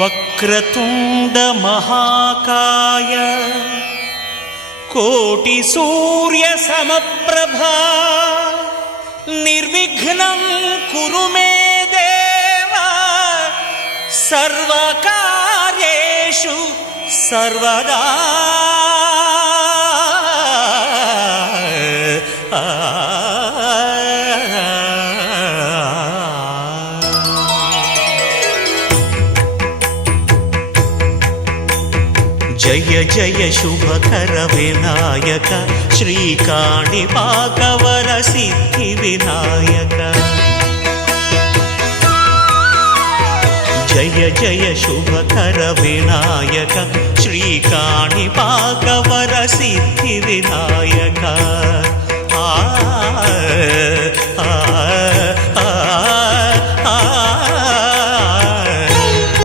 వక్రతుండ మహాకాయ కోటి సూర్య సమప్రభా నిర్విఘ్నం కురు మే దేవ సర్వకార్యేషు సర్వదా. జయ జయ శుభకర వినాయక శ్రీకాణిపాకవర సిద్ధి వినాయక. జయ జయ శుభకర వినాయక శ్రీకాణిపాకవర సిద్ధి వినాయక. ఆ ఆ ఆ